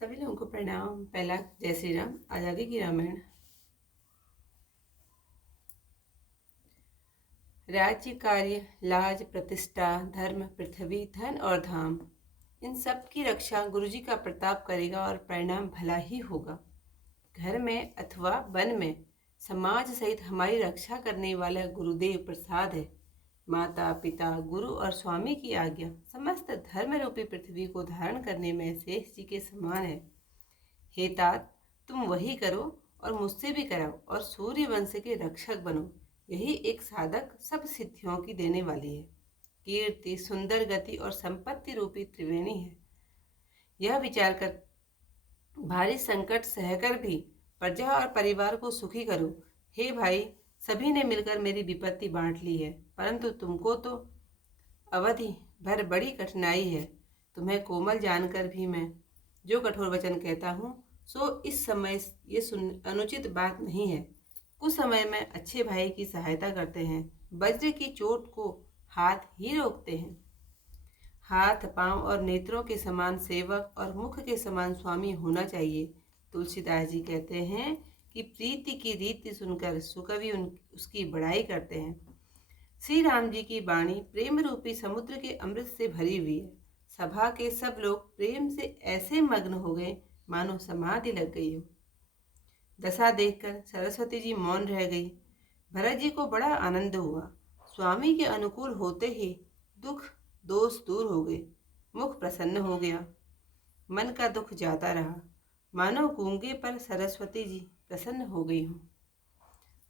सभी लोगों को प्रणाम। पहला जय श्री राम। आज़ादी की रामायण। राज्य, कार्य, लाज, प्रतिष्ठा, धर्म, पृथ्वी, धन और धाम, इन सब की रक्षा गुरुजी का प्रताप करेगा और परिणाम भला ही होगा। घर में अथवा वन में समाज सहित हमारी रक्षा करने वाला गुरुदेव प्रसाद है। माता, पिता, गुरु और स्वामी की आज्ञा समस्त धर्म रूपी पृथ्वी को धारण करने में शेष जी के समान है। हे तात, तुम वही करो और मुझसे भी कराओ और सूर्य वंश के रक्षक बनो। यही एक साधक सब सिद्धियों की देने वाली है। कीर्ति, सुंदर गति और संपत्ति रूपी त्रिवेणी है। यह विचार कर भारी संकट सहकर भी प्रजा और परिवार को सुखी करो। हे भाई, सभी ने मिलकर मेरी विपत्ति बांट ली है, परंतु तुमको तो अवधि भर बड़ी कठिनाई है। तुम्हें कोमल जानकर भी मैं जो कठोर वचन कहता हूँ सो इस समय ये अनुचित बात नहीं है। कुछ समय में अच्छे भाई की सहायता करते हैं, वज्र की चोट को हाथ ही रोकते हैं। हाथ, पांव और नेत्रों के समान सेवक और मुख के समान स्वामी होना चाहिए। तुलसीदास जी कहते हैं कि प्रीति की रीति सुनकर सुकवि उसकी बड़ाई करते हैं। श्री राम जी की वाणी प्रेम रूपी समुद्र के अमृत से भरी हुई है। सभा के सब लोग प्रेम से ऐसे मग्न हो गए मानो समाधि लग गई हो। दशा देखकर सरस्वती जी मौन रह गई। भरत जी को बड़ा आनंद हुआ। स्वामी के अनुकूल होते ही दुख दोष दूर हो गए। मुख प्रसन्न हो गया। मन का दुख जाता रहा, मानो गूंगे पर सरस्वती जी प्रसन्न हो गई हूँ।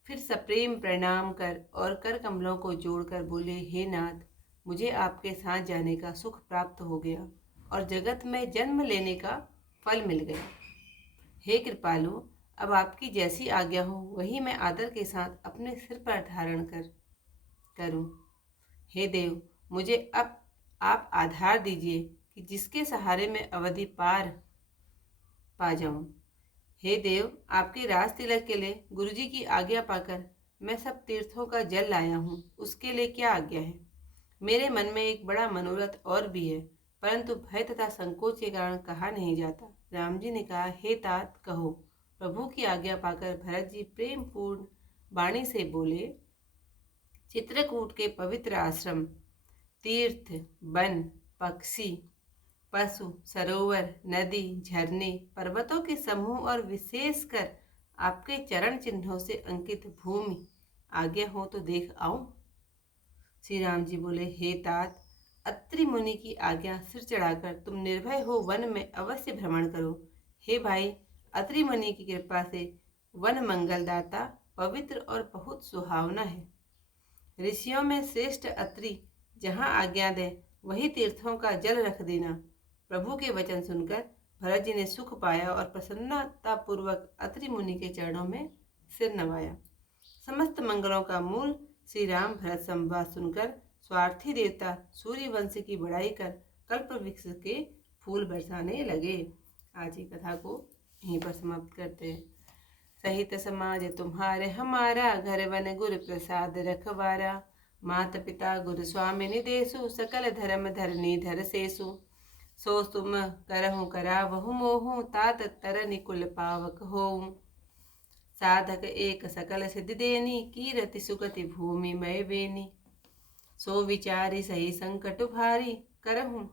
फिर सप्रेम प्रणाम कर और कर कमलों को जोड़कर बोले, हे नाथ, मुझे आपके साथ जाने का सुख प्राप्त हो गया और जगत में जन्म लेने का फल मिल गया। हे कृपालु, अब आपकी जैसी आज्ञा हो वही मैं आदर के साथ अपने सिर पर धारण करूं। हे देव, मुझे अब आप आधार दीजिए कि जिसके सहारे मैं अवधि पार पा जाऊं। हे देव, आपके राज तिलक के लिए गुरुजी की आज्ञा पाकर मैं सब तीर्थों का जल लाया हूँ। उसके लिए क्या आज्ञा है? मेरे मन में एक बड़ा मनोरथ और भी है, परंतु भय तथा संकोच के कारण कहा नहीं जाता। राम जी ने कहा, हे तात, कहो। प्रभु की आज्ञा पाकर भरत जी प्रेम पूर्ण वाणी से बोले, चित्रकूट के पवित्र आश्रम, तीर्थ, वन, पक्षी, पशु, सरोवर, नदी, झरने, पर्वतों के समूह और विशेषकर आपके चरण चिन्हों से अंकित भूमि आज्ञा हो तो देख आऊं। श्री राम जी बोले, हे तात, अत्रि मुनि की आज्ञा सिर चढ़ाकर तुम निर्भय हो वन में अवश्य भ्रमण करो। हे भाई, अत्रि मुनि की कृपा से वन मंगलदाता, पवित्र और बहुत सुहावना है। ऋषियों में श्रेष्ठ अत्रि जहाँ आज्ञा दे वही तीर्थों का जल रख देना। प्रभु के वचन सुनकर भरत जी ने सुख पाया और प्रसन्नता पूर्वक अत्रि मुनि के चरणों में सिर नवाया। समस्त मंगलों का मूल श्री राम भरत संवाद सुनकर स्वार्थी देवता सूर्य वंश की बढ़ाई कर कल्प वृक्ष के फूल बरसाने लगे। आज की कथा को यहीं पर समाप्त करते हैं। सहित समाज तुम्हारे हमारा, घर वन गुरु प्रसाद रखवारा। माता पिता गुरु स्वामी निदेशु, सकल धर्म धरनी धर सेसु। सो तुम करहु करावहु मोहु, तात तरनि कुल पावक होऊं। साधक एक सकल सिद्धि देनी, कीरति सुगति भूमि मय बेनी। सो विचारी सही संकट भारी, करहु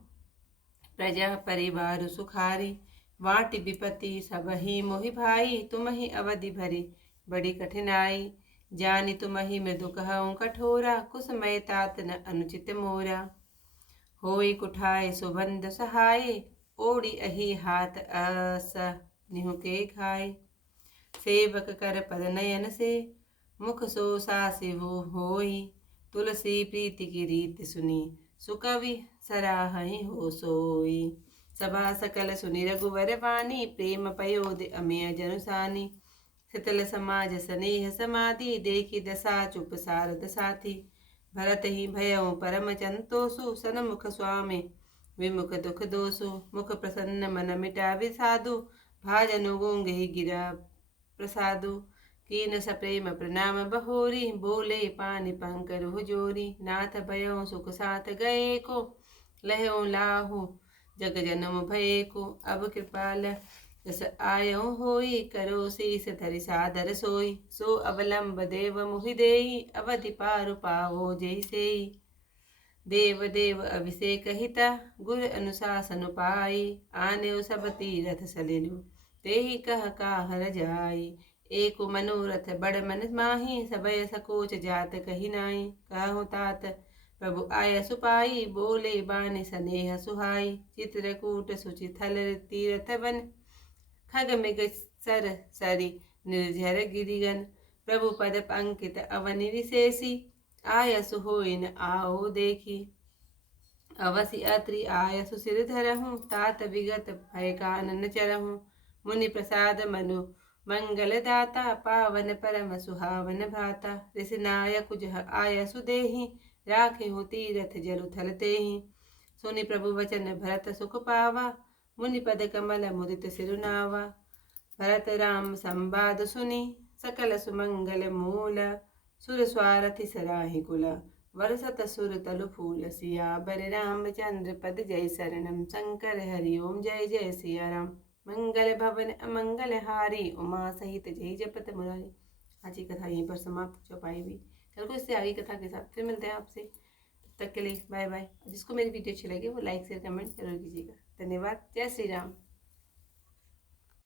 प्रजा परिवार सुखारी। वाट विपत्ति सब ही मोहि भाई, तुम ही अवधि भरी बड़ी कठिनाई। जानि तुम ही मृदु कहऊँ कठोरा, कुसमय तात न अनुचित मोरा। होई कुठाय सुबंध सहाय, ओढ़ी अहि हाथ अस निहु के खाए। सेवक कर पद नयन से, मुख सो सासिवो होई। तुलसी प्रीति की रीति सुनी, सुकवि सराहहि हो सोई। सभा सकल सुनि रघुवर वाणी, प्रेम पयोधि अमेय जनुसानी। शीतल समाज स्नेह समाधि, देखी दशा चुप सारद साथी। भरत ही भयउ परम चंतोषु, सनमुख स्वामी विमुख दुख दोषु। मुख प्रसन्न मन मिटावि साधु, भाजनु गूंगे गिरा प्रसादु। कीन सप्रेम प्रणाम बहोरी, बोले पानी पंकरु जोरी। नाथ भयउ सुख साथ गए को, लहउ लाहु जग जन्म भये को अब कृपाल जस आयो होई करो शीस धरि सादर सोई सो अवलंब देव मुहि देई अवधि पारु पावो जैसेई देव देव अभिषेक हिता गुर अनुशासन पाई आने सब तीरथ सलिलु तेहि कह काहर जाई एक मनोरथ बड़ मन माही सबय सकोच जात कही नाई कहु तात प्रभु आय सुपाई बोले बानि स्नेह सुहाई चित्रकूट सुचि थल तीरथ बन खग मृग सर सरि निर्झर गिरिगन प्रभु पद अंकित अवनि विशेषी आयसु होई न आओ देखी अवसि अत्रि आयसु सिर धरहूँ तात विगत भय कानन चरहूँ मुनि प्रसाद मनु मंगल दाता पावन परम सुहावन भ्राता ऋषिनायक जह आयसु देहि राखे हो तीरथ जलु थल तेहि सुनि प्रभु वचन भरत सुख पावा मुनि पद कमल मुदित सिरुनावा भरत राम संवाद सुनि सकल सुमंगल मूल सुर स्वारथि सराहि कुला वरसत सुर तलु फूल सियावर रामचंद्र पद जय शरणम शंकर हरि ओम जय जय सिया राम मंगल भवन अमंगल हारी उमा सहित जय जपत मुरारी। आज की कथा यहीं पर समाप्त चौपाई भी कल को इससे आगे कथा के साथ फिर मिलते हैं आपसे। तब तक के लिए बाय बाय। जिसको मेरी वीडियो अच्छी लगी वो लाइक शेयर कमेंट जरूर कीजिएगा। धन्यवाद। जय श्री राम।